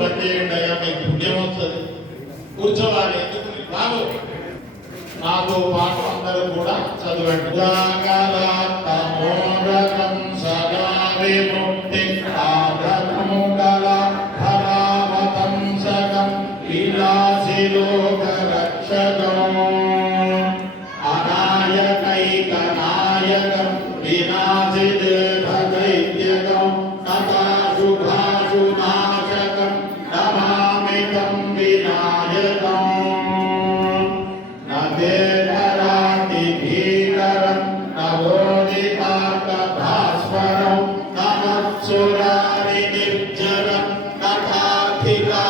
పనిచేయండిగా మీకు పుణ్యం వస్తుంది. కూర్చోవాలి, ఎందుకు రాదు. నాతో పాటు అందరూ కూడా చదవండి. జాగరతమోదకం సదా విముక్తి ఆదముగల ఫలావతం సగం విలాసి లోక రక్షకం అనాయకైకనాయకం వినాశి దేవదైత్యకం తథా శుభాశునాశకం నమామితం వినాయకం నదేధరాతి భీకరం నవోదితాకభాస్వరం నమత్సురారి నిర్జరం నథాధికాపదుద్ధరం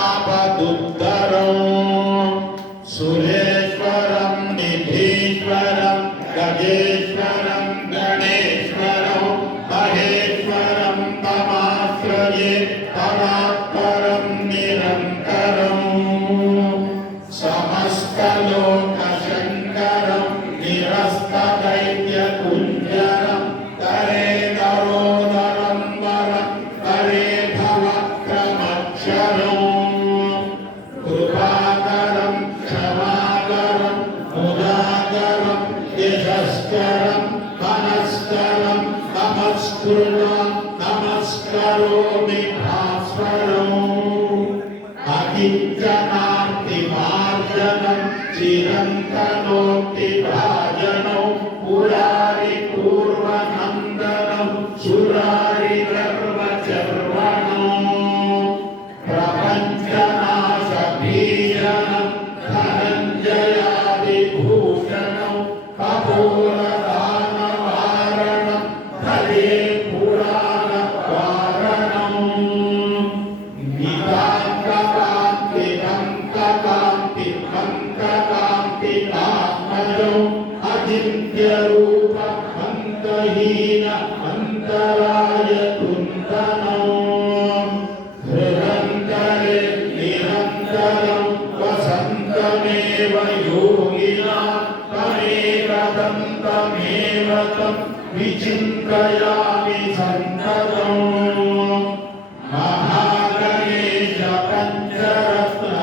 సురేశ్వరం నిధీశ్వరం గజేశ్వరం గణేశ్వరం మహేశ్వరం తమాశ్రయే తమాత్పరం నిరంతరం సమస్తలోకశంకరం నిరస్తదైత్యకుంజరం కరే నరోదరం వరం కరే భవక్రమక్షరం కృపాకరం క్షమాకరం ముదాకరం యశస్కరం మనస్కరం నమస్కృతం నమస్కరోమి భాస్వరం అకించనార్తి మార్జనం చిరంతనోక్తి భాజనం పురారి పూర్వనందనం సురారి గర్వచర్వణం ప్రపంచనాశ భీషణం ధనంజయాది భూషణం కపూరదానవారణం తదే పురాణ వారణం నితాంతకాంతి కంకకాంతి కంకకాంతి ఆత్మజం అజింత్య రూప అంతహీన అంతరాయ కుందనం హృదంతరే నిరంతరం వసంతమేవ యోగినా తమేకదంతమేవ తం విచింతయామి సంతతం మహాగణేశ పంచరత్న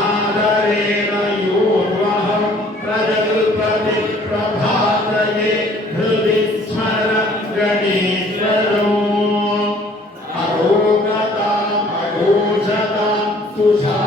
ఆదరేణ యోర్వహం ప్రజల్పతి ప్రభాతయే హృది స్మరం గణేశ్వరం అరోగతాం అఘోషతాం తుషా